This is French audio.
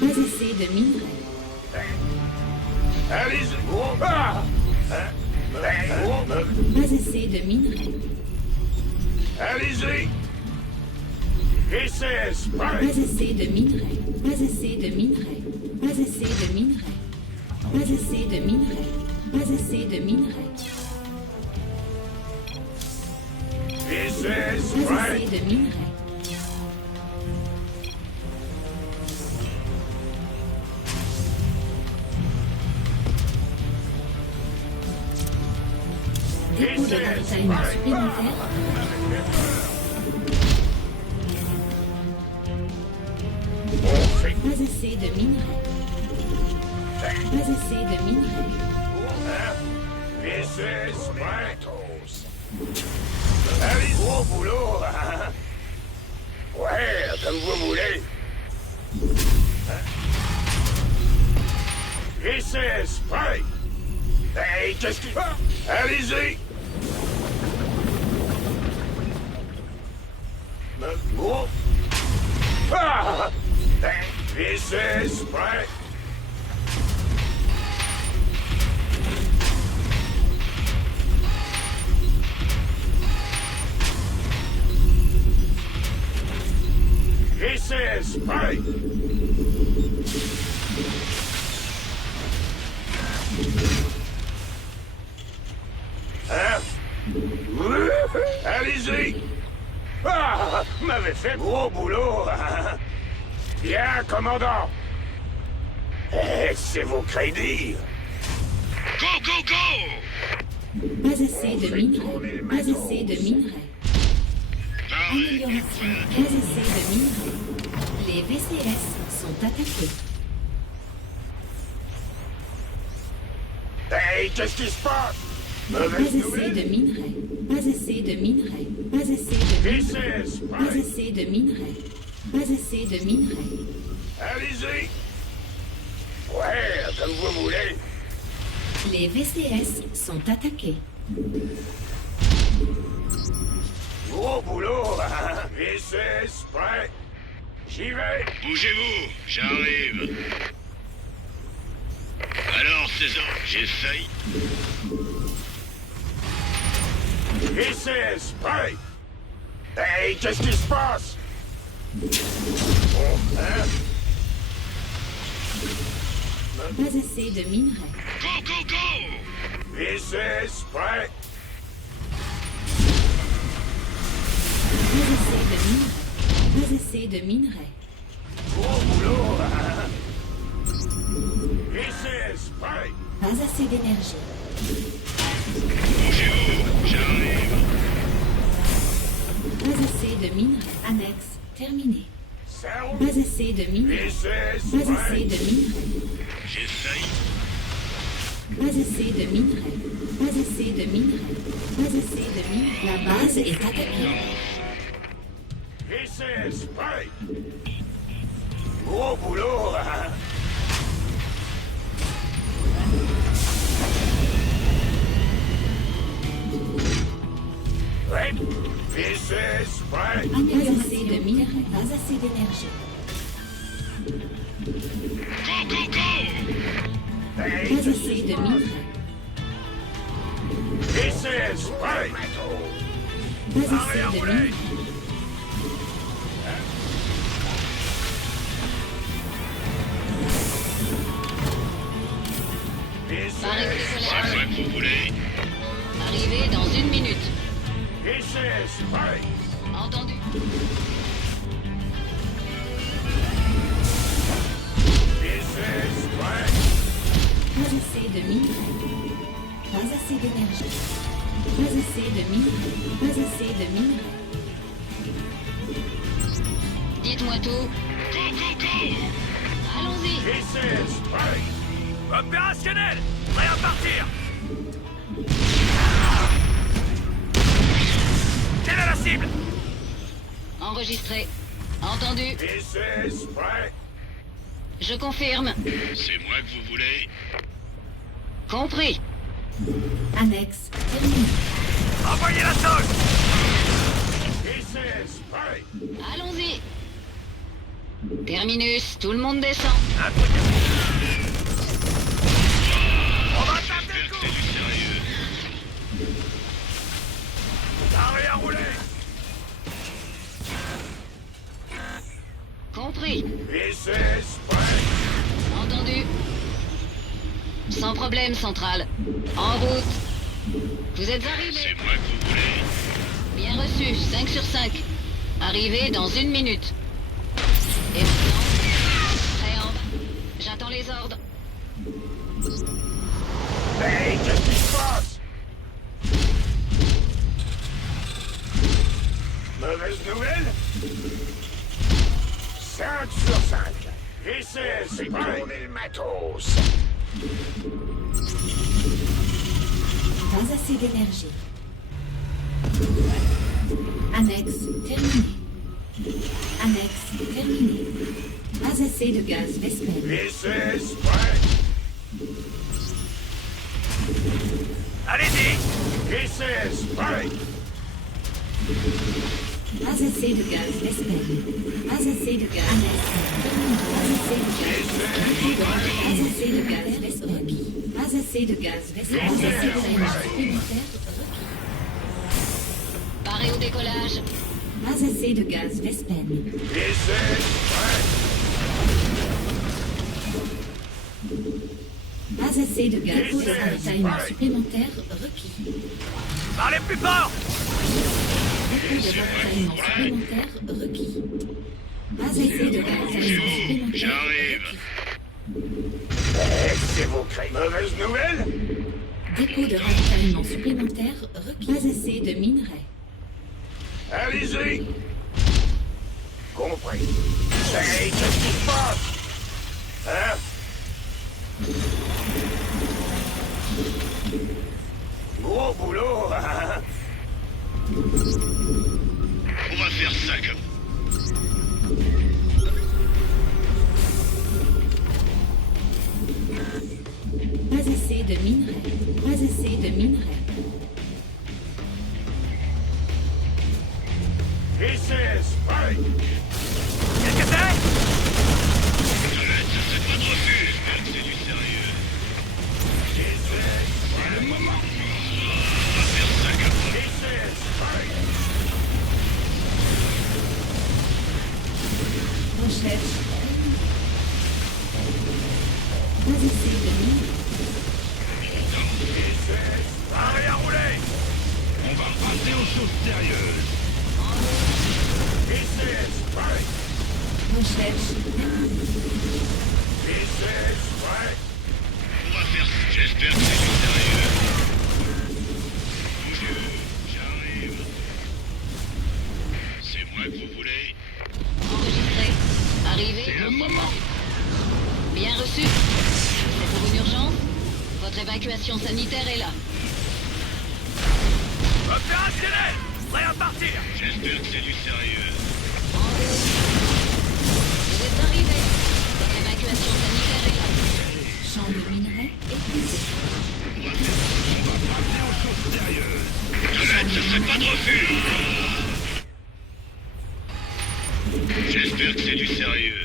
Pas assez de minerais. Allez-y. Ah! Pas assez de minerais. Allez-y. VCS, Pas prêt. assez de minerais. Pas assez de minerais. Pas assez de minerais. Pas assez de minerais. Pas assez de minerais. VCS, Pas prêt. assez de minerais. Dépôt de ravitaillement supplémentaire. On fait Pas assez de minerais. Pas assez de minerais. VCS, prêt. Allez, gros boulot. Ouais, comme vous voulez. VCS, prêt. Hey, qu'est-ce qu'il va? Allez-y. Gros. Ah! Hey, VCS, prêt. VCS, prêt. Hein? Allez-y! Ah! M'avait fait gros boulot! Bien, commandant! C'est vos crédits! Go, go, go! Pas assez de minerais. Pas assez de minerais. Amélioration. Pas assez de minerais. Les VCS sont attaqués. Hey, qu'est-ce qui se passe? Pas Mauvaise assez nouvelle? de minerais. Pas assez de minerais. Pas assez de minerais. VCS, Pas prêt. assez de minerais. Pas assez de minerais. Allez-y! Ouais, comme vous voulez! Les VCS sont attaqués. Gros boulot! VCS, prêt. J'y vais! Bougez-vous, j'arrive. Alors, César, j'ai failli. VCS, prêt. Hey, qu'est-ce qui se passe? Oh, hein? Pas assez de minerais. Go, go, go! VCS, prêt. Pas assez de minerais. Pas assez de minerais. Gros boulot! VCS, prêt. Pas assez d'énergie. Bougez-vous, j'arrive. Pas assez de minerais. Annexe terminé. Serre. Pas assez de minerais. VCS, Pas assez prêt. de minerais. J'ai failli. Pas assez de minerais. Pas assez de minerais. Pas assez de minerais. La base est attaquée. VCS, prêt. Gros boulot! Ouais. VCS, prêt. Pas assez de minerais. Pas assez d'énergie. Go, go, go! Hey, Pas assez de minerais. VCS, prêt. Pas assez de minerais. VCS, C'est moi que vous voulez. Arrivé dans 1 minute. VCS, prêt. Entendu. VCS, prêt. Pas assez de minerais. Pas assez d'énergie. Pas assez de minerais. Pas assez de minerais. Dites-moi tout. Go, go, go! Allons-y. VCS, prêt. Opérationnel! Prêt à partir! Quelle est la cible? Enregistré. Entendu. VCS, prêt. Je confirme. C'est moi que vous voulez. Compris. Annexe terminé. Envoyez la sauce! VCS, prêt. Allons-y. Terrain Terminus, tout le monde descend. Un truc à... On va tenter le coup. C'est du sérieux. Arrêt à rouler. Compris. VCS prêt. Entendu. Sans problème, centrale. En route. Vous êtes arrivés. C'est moi que vous voulez. Bien reçu, 5 sur 5. Arrivé dans 1 minute. Et maintenant, prêt en bas. J'attends les ordres. Hey, qu'est-ce qui se passe? Mauvaise nouvelle? 5 sur 5. VCS, c'est tourner le matos. Pas assez d'énergie. Annexe terminée. Annexe terminée. Pas assez de gaz Vespel. VCS prêt. Allez-y. VCS prêt. Pas assez de gaz Vespel. Pas assez de gaz. Annexe terminée. Pas assez de gaz Vespel. Pas assez de gaz Vespel. Pas assez de gaz supplémentaire requis. Paré au décollage. Pas assez de gaz Vespel. VCS prêt. Pas assez de gaz Vespel. Timer supplémentaire requis. Parlez plus fort. Beaucoup de ravitaillement supplémentaire requis. Pas assez de ravitaillement supplémentaire J'arrive. requis. C'est vos crêpes. Mauvaise nouvelle? Dépôt de ravitaillement supplémentaire requis. Pas assez de minerais. Allez-y. Compris. Hey, qu'est-ce qui se passe? Hein? Gros boulot, hein? On va faire ça comme... Pas assez de minerais. Pas assez de minerais. VCS prêt. Qu'est-ce que c'est? Arrête, ça serait pas de refus. J'espère que c'est du sérieux. VCS prêt. On va faire ça comme... VCS prêt. Recherche. Pas assez de minerais. VCS. Arrêt à rouler. On va passer aux choses sérieuses. VCS prêt. Recherche. VCS prêt. On va faire ça. J'espère que c'est du sérieux. Mon Dieu, j'arrive. C'est moi que vous voulez. Enregistré. Arrivé. C'est le moment. Bien reçu. C'est pour une urgence. Votre évacuation sanitaire est là. Opérationnel. Prêt à partir. J'espère que c'est du sérieux. En route. Vous êtes arrivés. Votre évacuation sanitaire est là. Champ de minerais épuisé. Arrête, ça serait pas de refus. J'espère que c'est du sérieux.